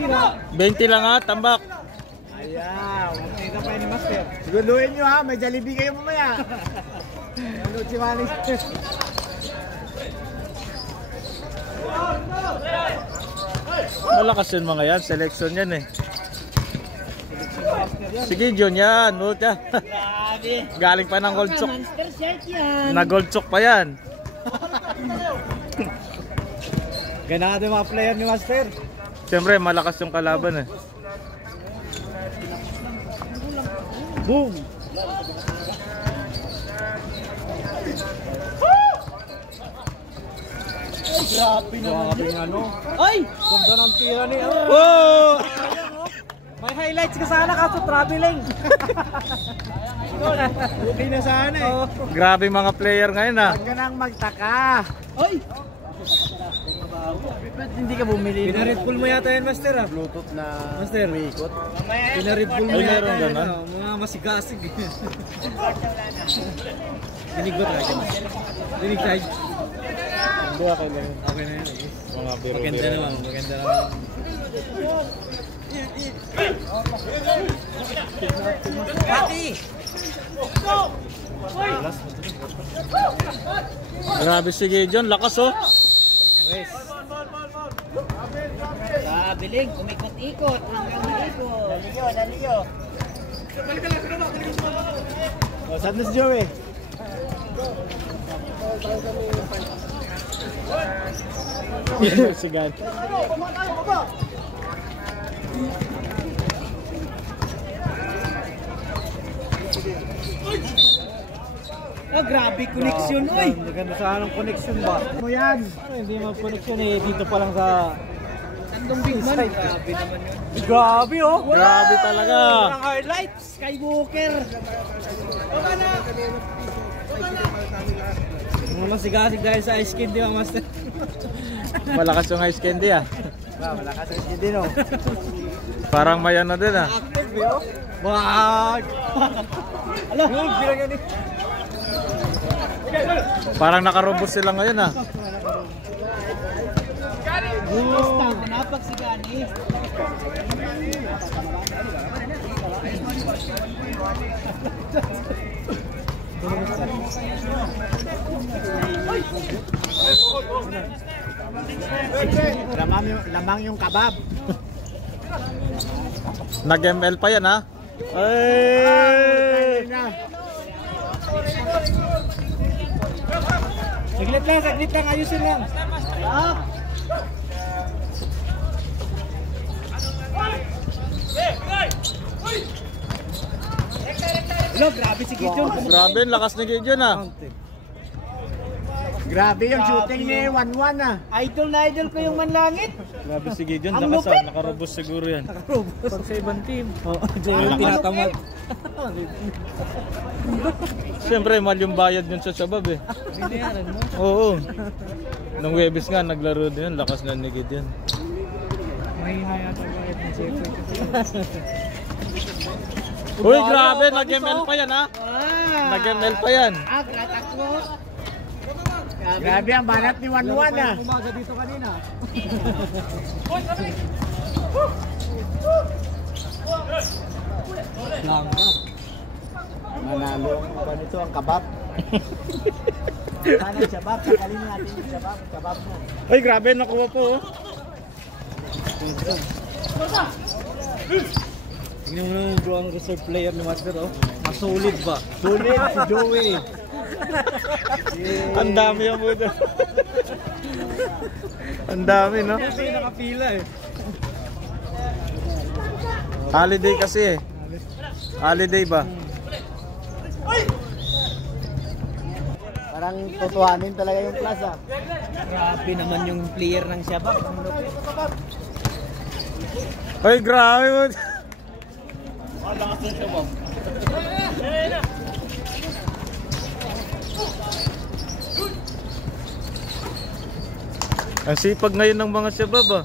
20 lang ha, tambak. Ayan, makita pa yun ni Master. Siguraduhin nyo ha, may Jollibee kayo mamaya. Ano si Manny? Malakas yun mga yan, selection yan eh. Sige John yan, galing pa ng gold chok. Na gold chok pa yan. Ganado yung mga player ni Master. Siyempre malakas yung kalaban eh. Boom! Grabe naman ano. Ay! Ganda ng tira ni Oh! May highlights ka sana kaso traveling. Okay na sana eh. Grabe mga player ngayon ah. Huwag ka nang magtaka. Ay! Ba't hindi ka bumili? Pinared pull mo yata yan Master ah. Bluetooth na Master ikot. Pinared pull mo yata yan. Mga masigasig. Dinig ba tayo? Dinig tayo. Dua ko lang. Okay na yan. Mga biro. Maganda naman. Maganda naman. Pati! Grabe si Gideon, lakas oh. Biling, umikot-ikot hanggang malikot. Daliyo. Saan na si Joey? Sigan. Oh, grabe connection, oy. Maganda sa anong connection ba? Ano yan? Ano, hindi mag-connection eh. Dito pa lang sa... Andong big man. Grabe naman yun. Grabe oh! Grabe talaga. Ang highlights, Skywalker. Tama na. Mga masigasig dahil sa ice cream, di ba Master? Malakas yung ice candy ah. Malakas sa ice cream din oh. Parang may ano din ah. Active eh oh. Wag! Ala! Huwag, bilang yan eh. Parang nakarobos sila ngayon ah. Napak si Gani. Lamang yung kabab. Nag-ML pa yan ha. Ay! Saglit lang, ayusin lang. Hello, grabe si Gideon. Grabe, lakas ni Gideon ah. Grabe yung shooting ni 1-1 ah. Idol na idol ko yung manlangit. Grabe si Gideon, Ang lakas lupit. ah. Nakarobos siguro yan. Pag sa ibang team. Ang Tinatamad. Siyempre, mahal yung bayad yun sa Shabab eh. Binayaran mo. Oo. Nung Webis nga, naglaro din yun. Lakas na ni Gideon. Mahina yata bayad ng Jeffrey. Uy, grabe, nag-ML pa yan ha. Nag-ML pa yan. Tatakbo. Grabe ang banat ni 1-1 ah. Umaga dito kanina. Manalo pa nito ang kabab. Sana yung shabab, sakalin natin yung shabab mo. Uy, grabe, nakuha po oh. Tingnan mo naman bro ang reserve player ni Master oh. Masolid ba? Solid si Joey. Ang dami yung muda. Ang dami no? Kasi nakapila eh. Holiday kasi eh. Holiday ba? Parang tutuhanin talaga yung plaza. Grabe naman yung player ng Shabab. Uy, grabe mo. Ang sipag ngayon ng mga Shabab ah.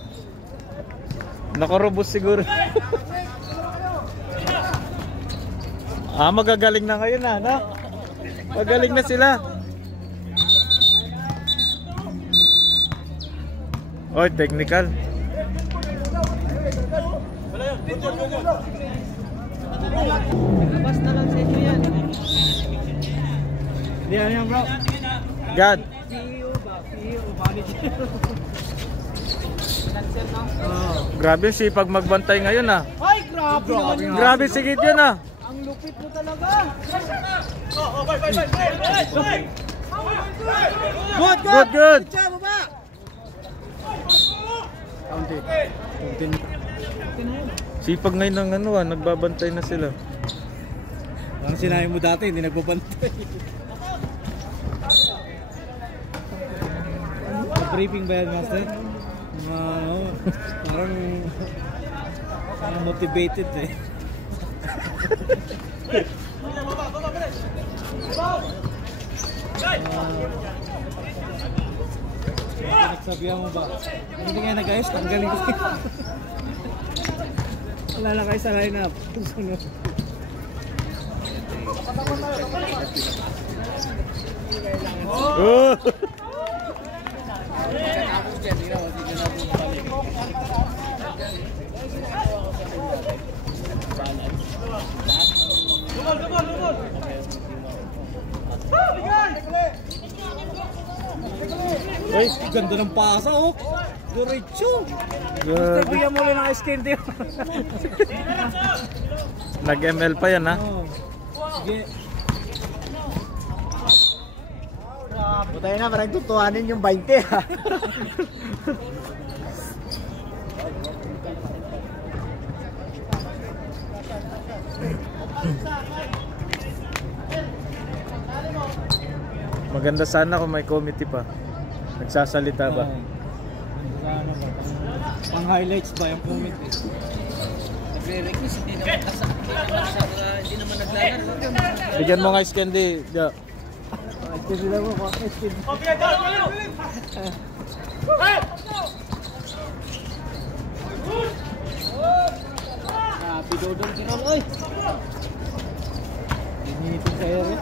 Nakarobos siguro. Magagaling na ngayon ah, no? Magaling na sila. Oy, technical. Labas na lang sa inyo yan. Hindi yan bro. God. PO ba? PO. Valid. Cancel na. Grabe sipag magbantay ngayon ah. Ay, grabe naman. Grabe sigit yun ah. Ang lupit mo talaga. Good, Good, good. Siya, baba. Counted. Sipag ngayon ng ano ah, nagbabantay na sila. Parang sinabi mo dati, hindi nagbabantay. Briefing ba yan, Master? Parang motivated eh. Nagsabihan mo ba? Hindi nga nag-ayos, tanggalin ko. Wala na kayo sa line-up. Sunod. Oh! Ay, ganda ng pasa oh. Diretso. Bigyan mo lang ng ice candy. Nag-ML pa yan ha. Sige. Butay na, parang tutuhanin yung 20 ha. Maganda sana kung may committee pa. Nagsasalita ba? Sana ba? Pang highlights ba yung committee? Nagre-request, hindi naman naglalaro. Bigyan mo nga ice candy. Yeah. Ice candy lang mo, ice candy. Bidodong kinol, oy. Inipin sa ere.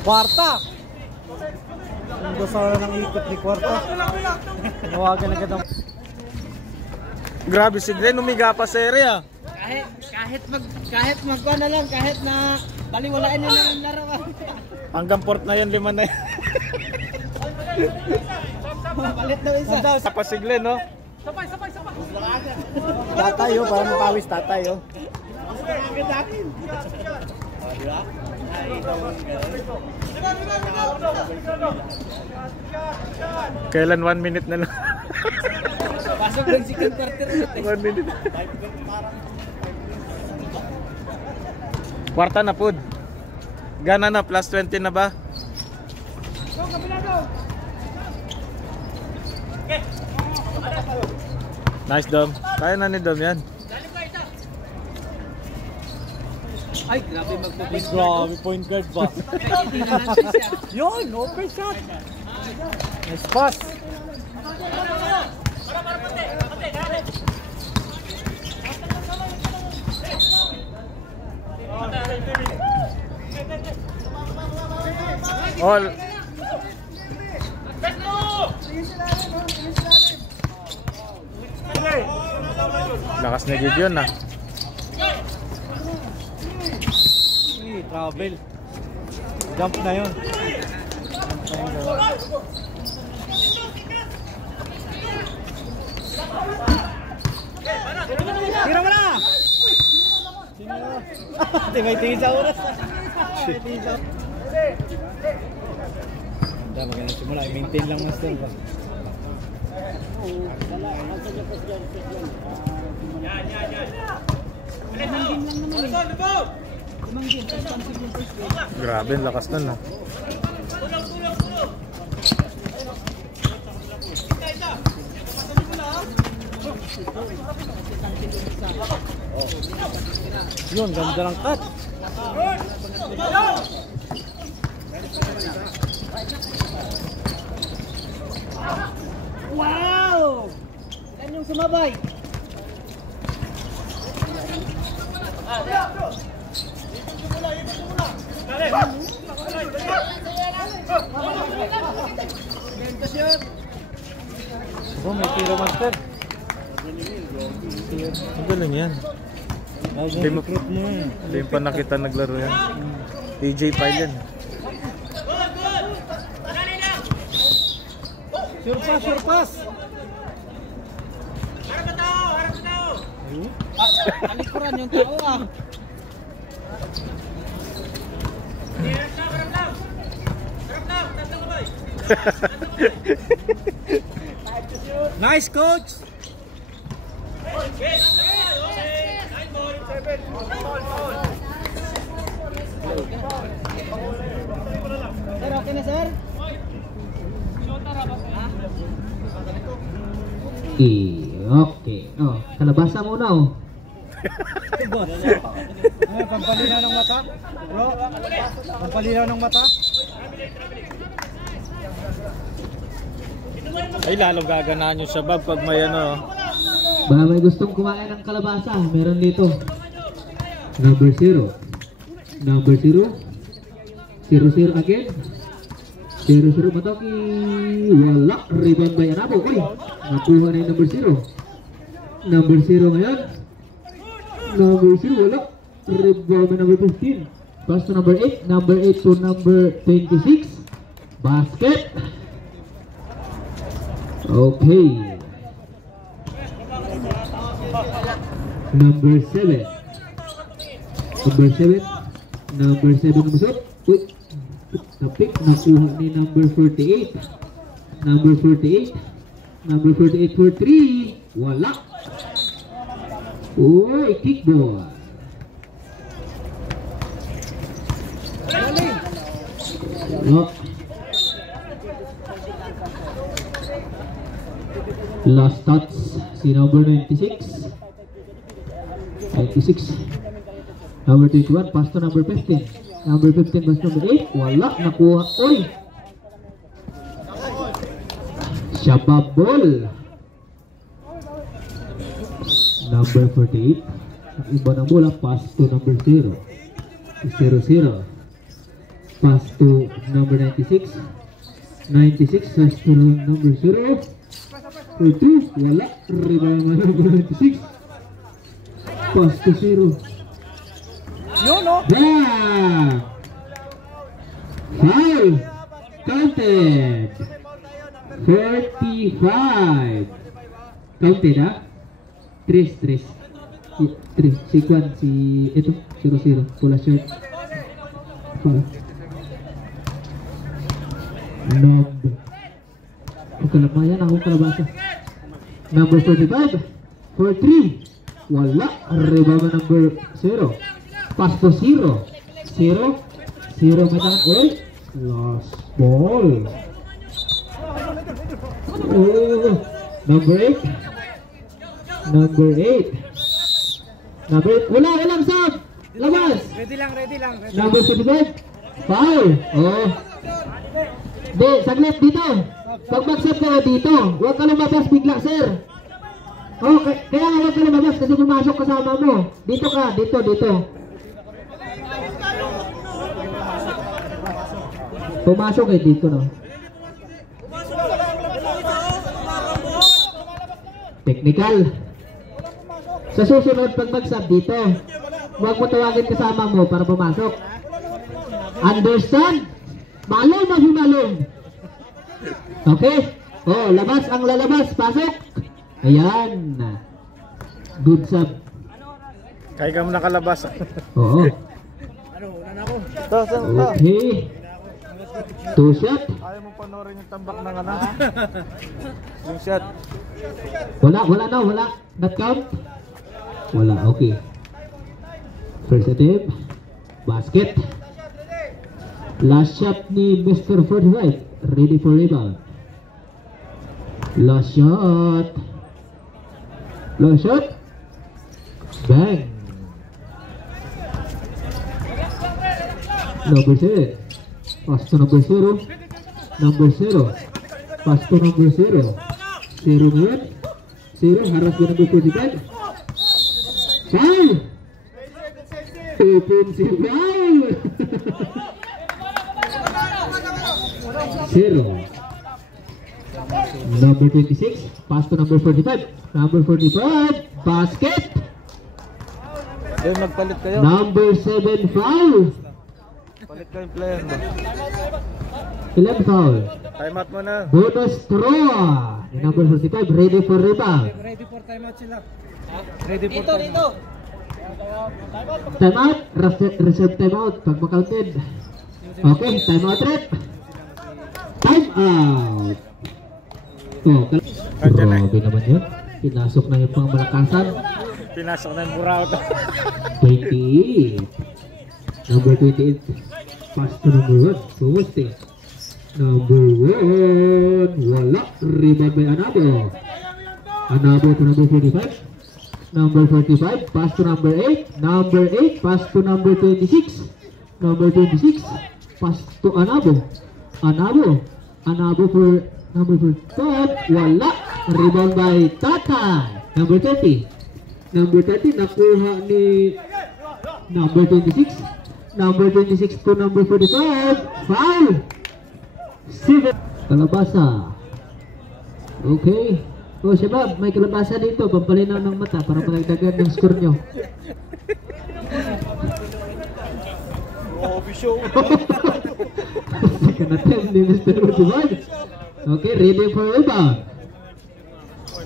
Kwarta! Ang dasara ng ikot ni Kwarta. Nawagan agad ang... Grabe si Glenn, umiga pa sa area. Kahit magwa na lang, kahit na baliwalain na lang ang larawan. Hanggang port na yan, 5 na yan. Palit daw isa. Sa pa si Glenn, no? Sabay. Tatay oh, parang mapawis tatay oh. Kailan 1 minute na lang? Pasok ng second quarter. 1 minute. Kwarta na pod. Gana na, plus 20 na ba? Nice Dom. Kaya na ni Dom yan. Ay, grabe magpo-point guard. Grabe point guard ba? Yun, open shot. Nice pass. All. Lakas na Gideon na. Hey, travel. Jump na yun. Tira mo na! May tingin sa oras. Magandang simula. I-maintain lang master ba? Grabe, ang lakas nun, no? Yun, ganda ng cut. Wow! Yan yung sumabay. Oh, may tiro master. Ang galing yan. Hindi pa nakita naglaro yan. DJ Pyle yan. Sure pass. Alikuran yung tao ah. Nice coach. Sir, okay na sir? Okay. Oh, kalabasa muna oh. Pampalinaw ng mata. Bro, pampalinaw ng mata. Ay, lalong gaganahan yung sabab pag may ano. Baka may gustong kumain ng kalabasa, meron dito. Number 0. Number 0. 0-0 again. 0-0 matoki. Wala. Rebound by Anabo. Uy, nakuha na yung number 0. Number 0 ngayon. Number 0, wala. Rebound by number 15. Pass to number 8. Number 8 to number 26. Basket. Okay. Number 7. Number 7. Number 7 lumusot. Uy. Tapik. Nakuha ni number 48. Number 48. Number 48 for 3. Wala. Uy, kickball. Oh. Last touch si number 96. 96. Number 21 pass to number 15. Number 15 pass to number 8. Wala, nakuha. Uy! Shabab ball. Number 48. Ang iba ng bola, pass to number 0. 0-0. Pass to number 96. 96 pass to number 0. 2, wala. Rebound na number 96. Pass to 0. Yun no? Back! Foul! Counted! 45! Counted ha? 3. Si Kwan, si ito, 0-0. Pula shirt. Foul. Number. Kalamayan akong kalabasa. Number 45 for 3. Wala. Rebound number 0. Pass to 0. 0 may tangan. Uy. Last ball. Oh. Number 8. Number 8. Number 8. Walang sub. Labas. Ready lang. Number 45. Foul. Oh. Di, saglit dito. Pag mag-set ka dito, huwag ka lumabas bigla, sir. Oh, kaya nga huwag ka lumabas kasi pumasok kasama mo. Dito ka, dito. Pumasok dito, no? Technical. Sa susunod, pag mag-sub dito, huwag mo tawagin kasama mo para pumasok. Understand? Malong. Okay? Oh, labas ang lalabas. Pasok. Ayan. Good sub. Kaya ka mo nakalabas. Oo. To. Okay. 2 shot. Ayaw mo panorin yung tambak ng ano. Yung shot. Wala. Not count. Wala, okay. First attempt. Basket. Last shot ni Mr. 45. Ready for rebound. Last shot. Bang. Number 7. Pass to number 0. Pass to number 0. 0 ngayon. 0. Harap ko number 45. Foul. Offensive foul. 0. Number 26, pass to number 45. Number 45, basket. Doon magpalit kayo. Number 7, foul. Palit kayo yung player mo. 11 foul. Time out mo na. Bonus throw. Number 45, ready for rebound. Ready for timeout sila. Ready for Dito, dito. Timeout, reserve timeout pag ma-counted. Okay, timeout rep. Timeout. Oh, grabe naman yun. Pinasok na yung pangmalakasan. Pinasok na yung buraw to. 28. Number 28. Pass to number 1. Sumusti. Number 1. Wala. Rebound by Anabo. Anabo to number 45. Number 45. Pass to number 8. Number 8. Pass to number 26. Number 26. Pass to Anabo. Anabo. Anabo for number 45. Wala. Rebound by Tata. Number 30. Number 30 nakuha ni number 26. Number 26 to number 45. Foul. 7. Kalabasa. Okay. Oh, Shabab, may kalabasa dito. Pampalinaw ng mata para palagdagan ng score nyo. Second attempt ni Mr. Utuban. Okay, ready for rebound.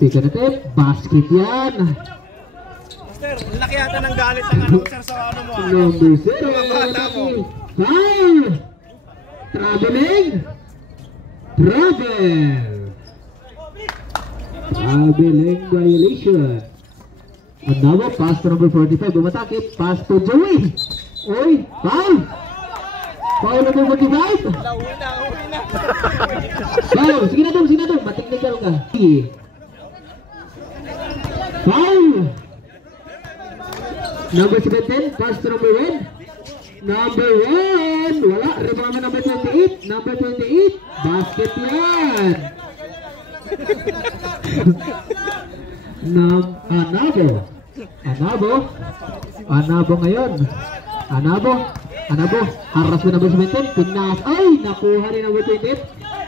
Second attempt, basket yan. Master, laki yata ng galit ng ano sir sa ano mo. Number 0. Foul. Traveling. Traveling violation. Another pass to number 45. Bumatake. Pass to Joey. Oy, foul. Foul number 45. Foul. Sige na dong. Matiknikal ka. Foul. Number 17. Pass to number 1. Number 1. Wala. Rebound number 28. Number 28. Basket yan. Anabo ngayon. Anabo. Haras mo number 17. Pinas. Ay, nakuha ni number 28.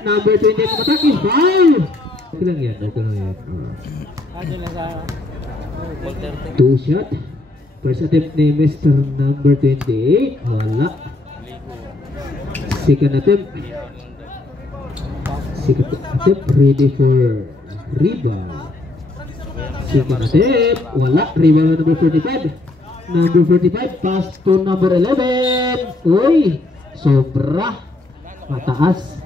Number 28 mataki. Foul. Okay lang yan. Two shot. First attempt ni Mr. number 28. Wala. Second attempt. Ready for rebound. Second attempt. Wala. Rebound number 45. Number 45. Pass to number 11. Uy. Sobra. Mataas.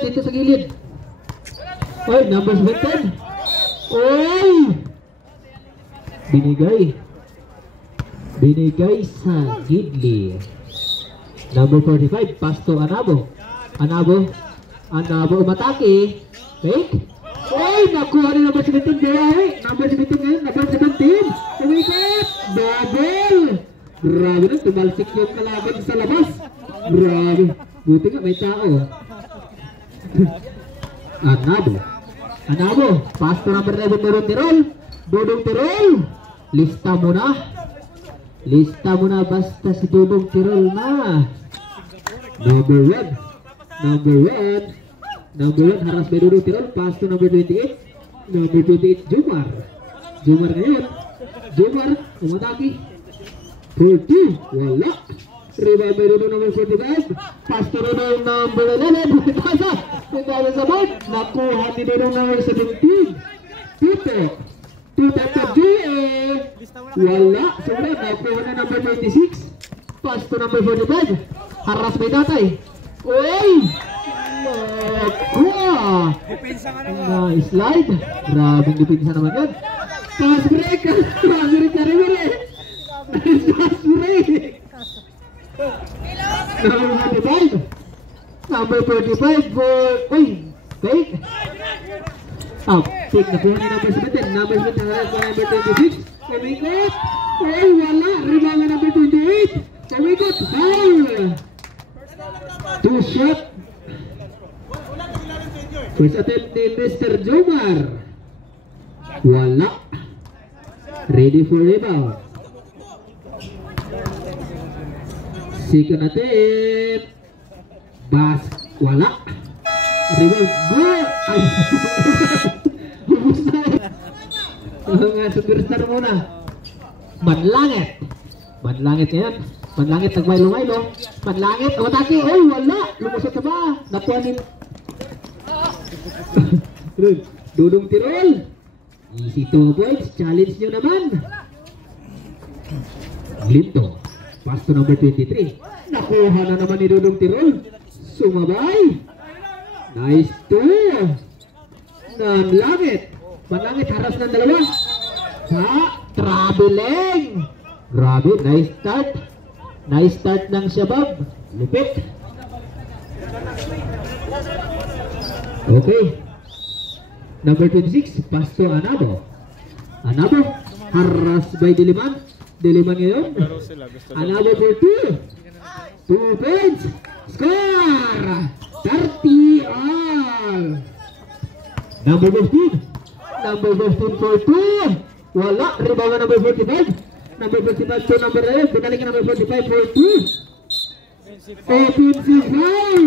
Dito sa gilid. Uy. Number 17. Uy. Binigay sa Gidley. Number 45. Pass to Anabo. Anabo umatake. Fake. Uy, nakuha ni number 17. Biyahe. Number 17 ngayon. Number 17. Umikot. Double. Grabe na. Tumalsik yung kalaban sa labas. Grabe. Buti nga may tao. Anabo. Pass to number 11. Dodong Tirol. Lista mo na basta si Dodong Tirol na. Number 1. Haras by Dodong Tirol. Pass to number 28. Number 28 Jumar ngayon. Jumar umataki. 40. Wala. Rebound by Dodong number 45. Pass to Dodong number 11. Pagkasa sa board. Nakuha ni Dodong number 17. Tutek to GA. Wala. Sobra. Nakuha na number 26. Pass to number 45. Haras by Tatay. Uy! Nakuha! Nice slide. Grabing dipinsa naman yan. Pass break na rin. Pass break. Number 45 for... Uy! Fake. Fake na po ni number 17. Number 17 haras by number 26. Kumikot. Uy! Wala. Rebound na number 28. Kumikot. Foul. Two shot. First attempt ni Mr. Jomar. Wala. Ready for rebound. Second attempt. Wala. Rebound. Good. Ay. Hubos na eh. Mga superstar muna. Manlangit. Manlangit ngayon. Manlangit nagmaylo-maylo. Manlangit. Matake. Ay, wala. Lumusot na ba? Nakuha din. Dudong Tirol. Easy 2 points. Challenge nyo naman. Linto. Pass to number 23. Nakuha na naman ni Dudong Tirol. Sumabay. Nice 2. Manlangit. Manlangit haras ng dalawa. Sa traveling. Grabe. Nice start. Nice start ng Shabab. Lupit. Okay. Number 26, pass to Anabo. Anabo, haras by Diliman. Diliman ngayon. Anabo for 2. 2 points. Score! 30 all. Number 15. Number 15 for 2. Wala. Rebound na number 45. Number 45 to number 11. Pinalikan number 45 for 2. Offensive foul.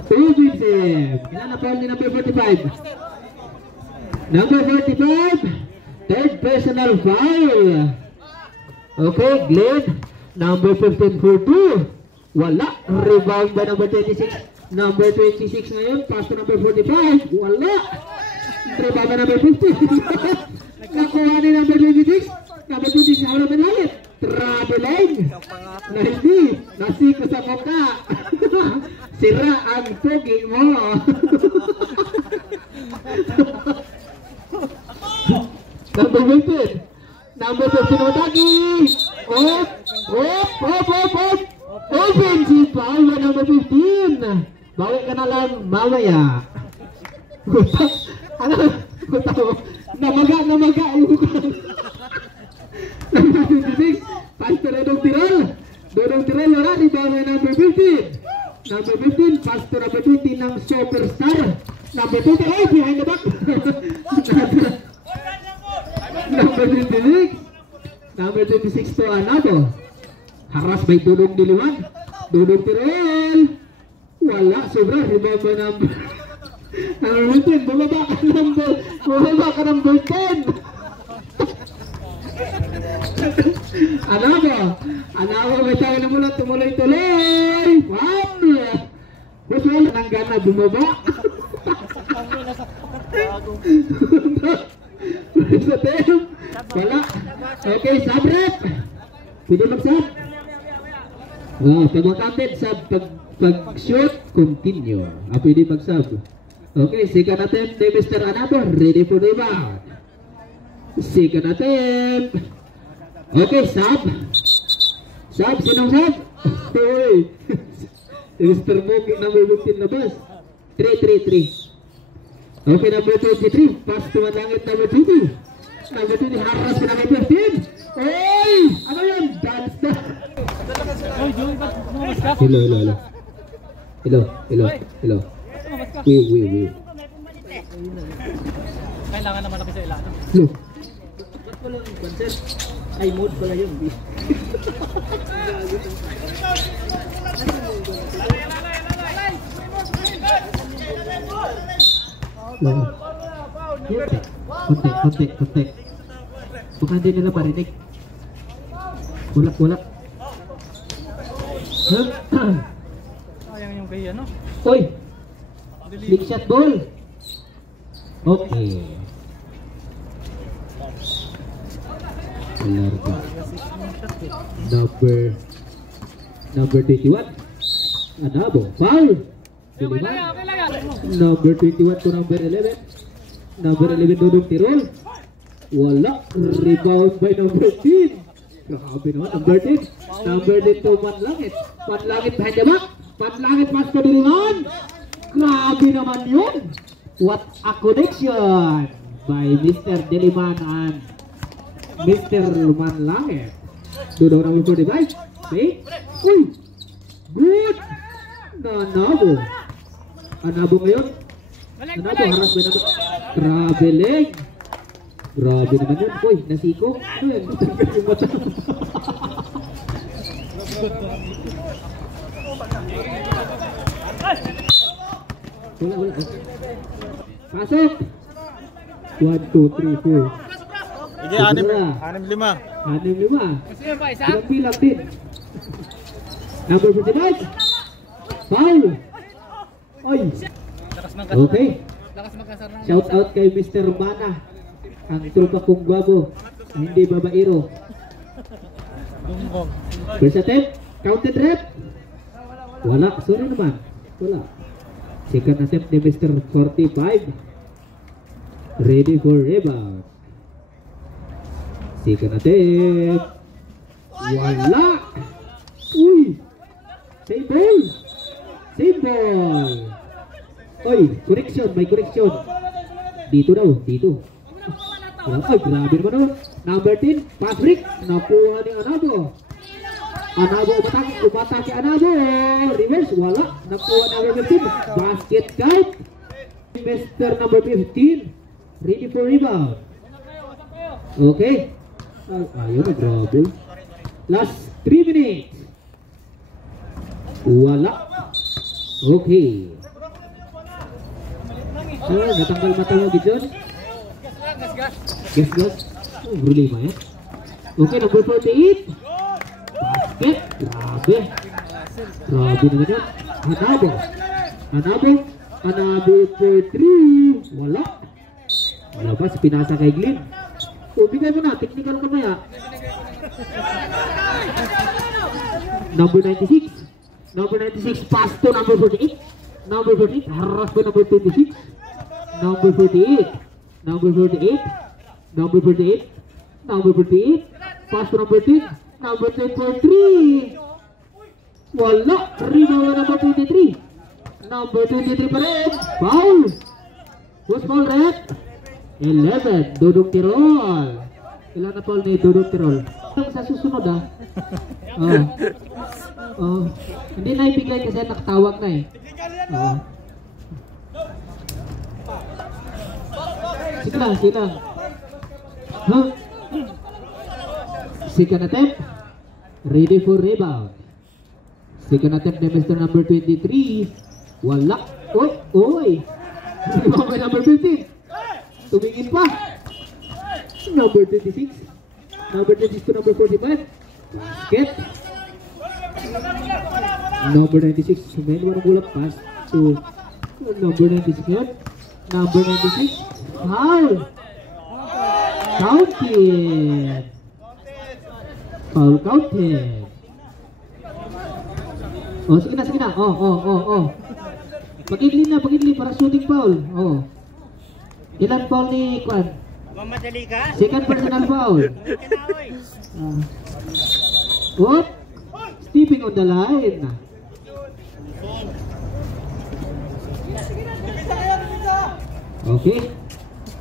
Offensive. Ilan na foul ni number 45? Number 45. Third personal foul. Okay, Glenn. Number 15 for 2. Wala. Rebound by number 26. Number 26 ngayon. Pass to number 45. Wala. Rebound by number 50. Nakuha ni number 26. Number 26 na naman langit. Traveling. Na hindi. Nasiko sa muka. Sira ang pugi mo. Number 15. Number 15 Otaki. Op. Offensive foul by number 15. Bawi ka na lang mamaya. Ano? Namaga. Number 26. Pass to Dodong Tirol. Dodong Tirol wala. Rebound by number 15. Number 15. Pass to number 20 ng superstar. Number 20. Oh, behind the back. Number 26. Number 26 to Anabo. Haras by Dodong Diliman. Dodong Tirol. Wala. Sobra. Rebound by number number 10. Bumaba ka number 10. Anabo may tayo na mula. Tumuloy-tuloy. One. Mas wala nang gana bumaba. Sa team. Wala. Okay, sub-rep. Pwede mag-sub. Pag mag-update, pag-shoot, continue. Pwede mag-sub. Okay, second attempt ni Mr. Anabo. Ready for rebound. Second attempt. Okay, sub. Sinong sub? Uy. Mr. Moki, number 15 labas. 3. Okay, number 23. Pass to Manlangit, number 20. Number 20, haras ka number 15. Uy! Ano yun? Dance na. Hello. Wait. Kailangan naman ako sa ilan. Ba't pala yung cancel? Ay, mode pala yun. Konti. Baka hindi nila marinig. Wala. Sayang yung kay ano? Uy! Slick shot ball! Okay. Larga. Number 21. Anabo. Foul! Number 21 to number 11. Number 11 Dodong Tirol. Wala. Rebound by number 10. Grabe naman. Number 10. Number 10 to Manlangit. Manlangit behind the back. Manlangit pass to Diliman. Grabe naman yun. What a connection by Mr. Diliman and Mr. Manlangit. Dodong number 45. Okay. Uy. Good. Anabo ngayon. Anabo haras ba naman? Traveling. Grabe naman yun. Uy, nasiko. Wala. Pasok. 1, 2, 3, 4. Hindi, 6-5. 6-5. Ilang bilang din. Number 45. Foul. Oy. Okay. Shout out kay Mr. Mana. Ang tropa kong gwabo. Hindi babaero. First attempt. Counted rep. Wala. Sorry naman. Wala. Second attempt ni Mr. 45. Ready for rebound. Second attempt. Wala. Uy. Save ball. Save ball. Oy, correction. May correction. Dito daw. Dito. Ay, grabe naman o. Number 10. Pass break. Nakuha ni Anabo. Anabo umatake Anabo. Reverse. Wala. Nakuha number 15. Basket count. Mr. number 15. Ready for rebound. Okay. Ayaw na, grabe. Last 3 minutes. Wala. Okay. Natanggal mata mo dito. Gas. Oh, problema ya. Okay, number 48. Basket. Grabe naman yan. Anabo for 3. Wala pa, pinasa kay Glenn. So, bigay mo na, technical ka maya. Number 96, pass to number 48. Number 48, haras pa number 26. Number 48, pass to number 10. Number 10 for 3. Wala, rebound number 23. Number 23 pa rin. Foul. Who's foul red? 11, Dudong Tirol. Ilan na foul ni Dudong Tirol? Sa susunod hindi na ibigay kasi nakatawag na eh. Sige lang. Second attempt. Ready for rebound. Second attempt ni Mr. number 23. Wala. Oy. Rebound by number 15. Tumingin pa. Number 26. Number 26 to number 45. Basket. Number 96. Sumayin mo ng bulak. Pass to number 96. Number 96. Foul. Counted. Foul counted. Oh, sige na. Pag-idli para shooting foul. Ilan foul ni Kwan? Mamadali ka? Second personal foul. What? Stepping on the line. Okay.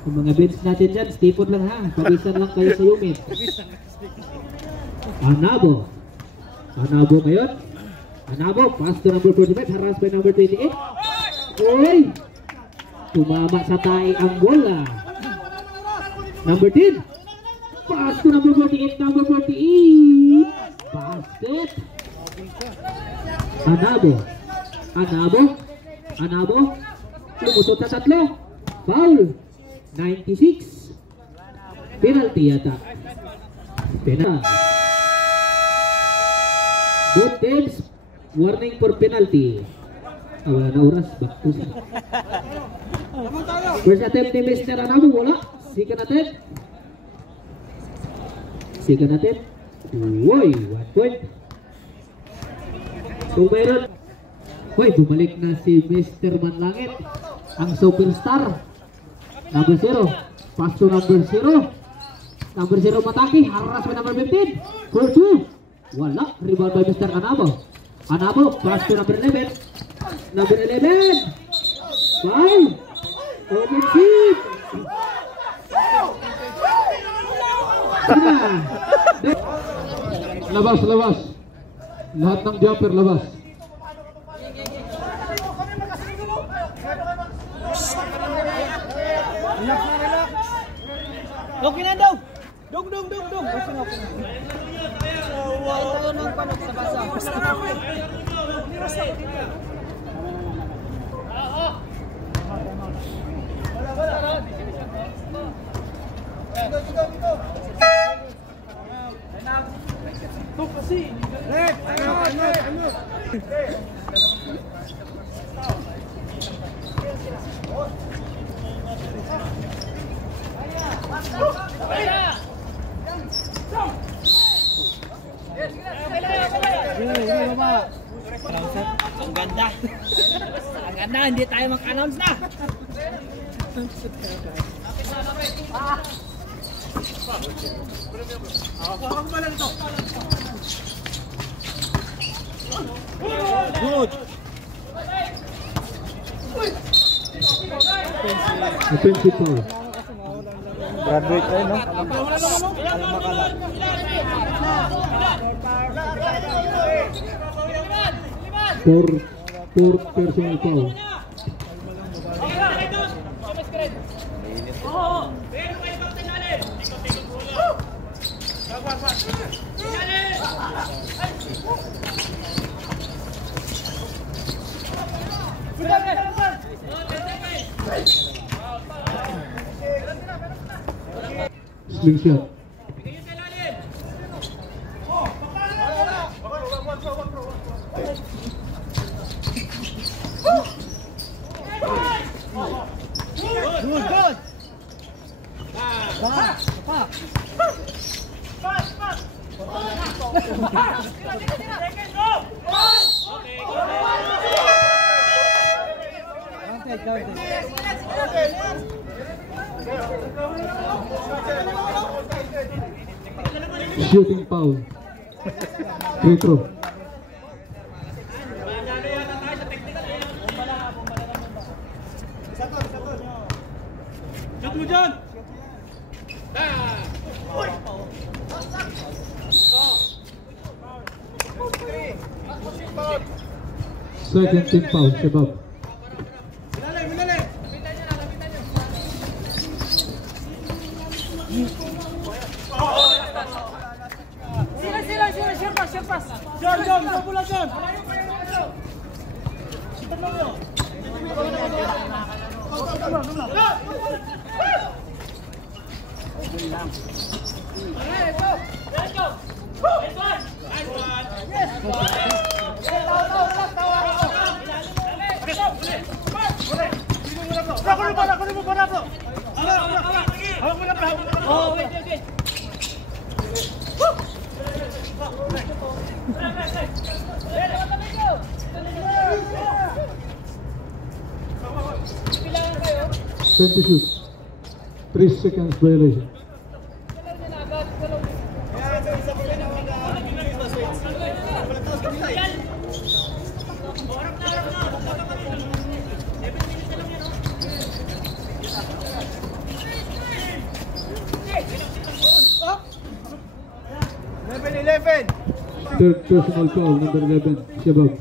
Yung mga bench natin dyan, stipon lang ha. Pabisan lang kayo sa unit. Anabo ngayon. Pass to number 45. Haras by number 28. Oy! Tumama sa tae ang bola. Number 10. Pass to number 48. Number 48. Basket. Anabo. Lumusot sa tatlo. Foul. 96. Penalty yata. Both teams warning for penalty. Wala na oras. First attempt ni Mr. Anabo. Wala. Second attempt. Uy, 1 point. So mayroon. Uy, bumalik na si Mr. Manlangit. Ang superstar. Number 0. Pass to number 0. Number 0 mataki. Haras by number 15. For 2. Wala. Rebound by Mr. Anabo. Pass to number 11. Number 11. 5. Open seat. Labas. Lahat ng jumper labas. Okay na daw. Dong. Okay na. Tayo ng panog sa basa. Ang ganda. Ang ganda, hindi tayo mag-announce na. Good. Offensive foul. Graduate tayo, no? Fourth personal foul. Slingshot. Good. Shooting foul. Free throw. Shoot mo dyan! Second team foul. Shabab. John, sa pula John! Time to shoot. 3 seconds violation. Third personal foul, number 11, Shabab.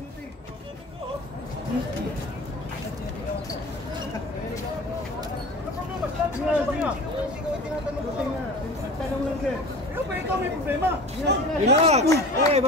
Relax!